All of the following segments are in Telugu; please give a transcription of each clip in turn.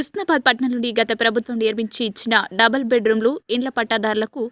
ఉస్నాబాద్ పట్టణం నుండి గత ప్రభుత్వం నిర్మించి ఇచ్చిన డబుల్ బెడ్రూమ్లు ఇండ్ల పట్టాదారులకు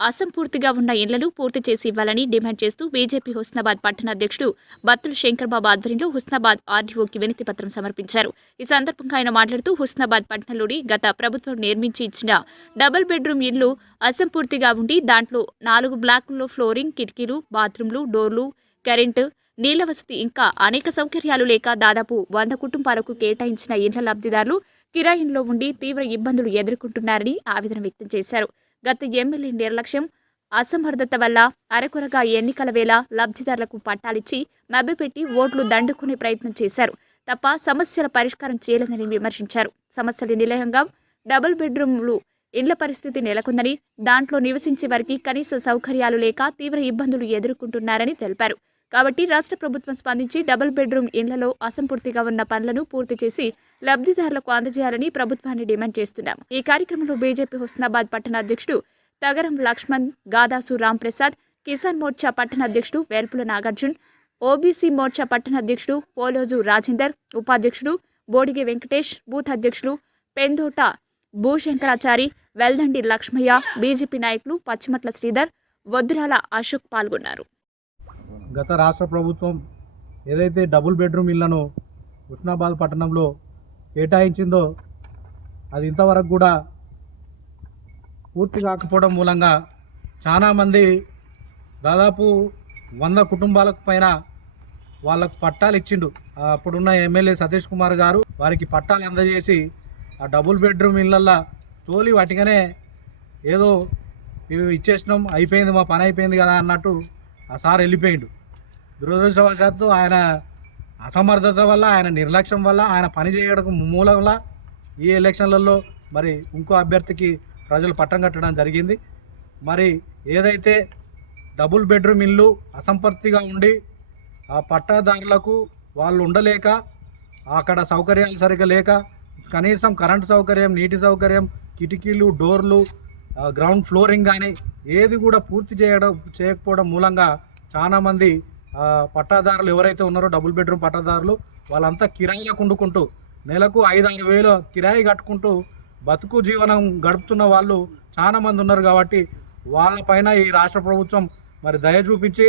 అసంపూర్తిగా ఉన్న ఇళ్లను పూర్తి చేసి ఇవ్వాలని డిమాండ్ చేస్తూ బీజేపీ హుస్నాబాద్ పట్టణ అధ్యక్షుడు బత్తుల శంకర్బాబు ఆధ్వర్యంలో హుస్నాబాద్ ఆర్డీఓకి వినతి పత్రం సమర్పించారు. ఈ సందర్భంగా ఆయన మాట్లాడుతూ హుస్నాబాద్ పట్టణంలోని గత ప్రభుత్వం నిర్మించి ఇచ్చిన డబుల్ బెడ్రూమ్ ఇళ్లు అసంపూర్తిగా ఉండి దాంట్లో 4 బ్లాకుల్లో ఫ్లోరింగ్, కిటికీలు, బాత్రూంలు, డోర్లు, కరెంటు, నీళ్ల వసతి ఇంకా అనేక సౌకర్యాలు లేక దాదాపు 100 కుటుంబాలకు కేటాయించిన ఇళ్ల లబ్ధిదారులు కిరాయిల్లో ఉండి తీవ్ర ఇబ్బందులు ఎదుర్కొంటున్నారని ఆవేదన వ్యక్తం చేశారు. గత ఎమ్మెల్యే నిర్లక్ష్యం, అసమర్థత వల్ల అరకొరగా ఎన్నికల వేళ లబ్ధిదారులకు పట్టాలిచ్చి మభ్యపెట్టి ఓట్లు దండుకునే ప్రయత్నం చేశారు తప్ప సమస్యల పరిష్కారం చేయలేదని విమర్శించారు. సమస్యల నిలయంగా డబుల్ బెడ్రూమ్లు ఇళ్ల పరిస్థితి నెలకొందని, దాంట్లో నివసించే వారికి కనీస సౌకర్యాలు లేక తీవ్ర ఇబ్బందులు ఎదుర్కొంటున్నారని తెలిపారు. కాబట్టి రాష్ట్ర ప్రభుత్వం స్పందించి డబుల్ బెడ్రూమ్ ఇళ్లలో అసంపూర్తిగా ఉన్న పనులను పూర్తి చేసి లబ్ధిదారులకు అందజేయాలని ప్రభుత్వాన్ని డిమాండ్ చేస్తున్నాం. ఈ కార్యక్రమంలో బీజేపీ హుస్నాబాద్ పట్టణ అధ్యక్షుడు తగరం లక్ష్మణ్, గాదాసు రాంప్రసాద్, కిసాన్ మోర్చా పట్టణ అధ్యక్షుడు వేల్పుల నాగార్జున్, ఓబీసీ మోర్చా పట్టణ అధ్యక్షుడు పోలోజు రాజేందర్, ఉపాధ్యక్షుడు బోడిగే వెంకటేష్, బూత్ అధ్యక్షులు పెందోట భూశంకరాచారి, వెల్దండి లక్ష్మయ్య, బీజేపీ నాయకులు పచ్చిమట్ల శ్రీధర్, వద్దురాల అశోక్ పాల్గొన్నారు. గత రాష్ట్ర ప్రభుత్వం ఏదైతే డబుల్ బెడ్రూమ్ ఇళ్లను హుస్నాబాద్ పట్టణంలో కేటాయించిందో అది ఇంతవరకు కూడా పూర్తి కాకపోవడం మూలంగా చాలామంది దాదాపు 100 కుటుంబాలకు పైన వాళ్ళకు పట్టాలు ఇచ్చిండు. అప్పుడున్న ఎమ్మెల్యే సతీష్ కుమార్ గారు వారికి పట్టాలు అందజేసి ఆ డబుల్ బెడ్రూమ్ ఇళ్ళల్లో తోలి వాటిగానే ఏదో ఇవి ఇచ్చేసినాం, అయిపోయింది, మా పని అయిపోయింది కదా అన్నట్టు ఆ సార్ వెళ్ళిపోయిండు. దురదృష్టవశాత్తు ఆయన అసమర్థత వల్ల, ఆయన నిర్లక్ష్యం వల్ల, ఆయన పని చేయడం మూలంలో ఈ ఎలక్షన్లలో మరి ఇంకో అభ్యర్థికి ప్రజలు పట్టం కట్టడం జరిగింది. మరి ఏదైతే డబుల్ బెడ్రూమ్ ఇల్లు అసంపూర్తిగా ఉండి ఆ పట్టాదారులకు వాళ్ళు ఉండలేక, అక్కడ సౌకర్యాలు సరిగ్గా లేక, కనీసం కరెంటు సౌకర్యం, నీటి సౌకర్యం, కిటికీలు, డోర్లు, గ్రౌండ్ ఫ్లోరింగ్ కానీ ఏది కూడా పూర్తి చేయకపోవడం మూలంగా చాలామంది పట్టాదారులు ఎవరైతే ఉన్నారో డబుల్ బెడ్రూమ్ పట్టాదారులు వాళ్ళంతా కిరాయిలకు వండుకుంటూ నెలకు 5-6 వేలు కిరాయి కట్టుకుంటూ బతుకు జీవనం గడుపుతున్న వాళ్ళు చాలామంది ఉన్నారు. కాబట్టి వాళ్ళపైన ఈ రాష్ట్ర ప్రభుత్వం మరి దయ చూపించి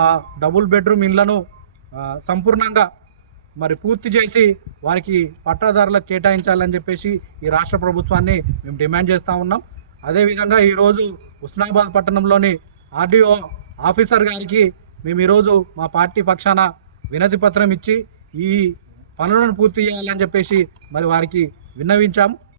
ఆ డబుల్ బెడ్రూమ్ ఇళ్లను సంపూర్ణంగా మరి పూర్తి చేసి వారికి పట్టాదారులకు కేటాయించాలని చెప్పేసి ఈ రాష్ట్ర ప్రభుత్వాన్ని మేము డిమాండ్ చేస్తూ ఉన్నాం. అదేవిధంగా ఈరోజు హుస్నాబాద్ పట్టణంలోని ఆర్డీఓ ఆఫీసర్ గారికి మేము ఈరోజు మా పార్టీ పక్షాన వినతి పత్రం ఇచ్చి ఈ పనులను పూర్తి చేయాలని చెప్పేసి మరి వారికి విన్నవించాము.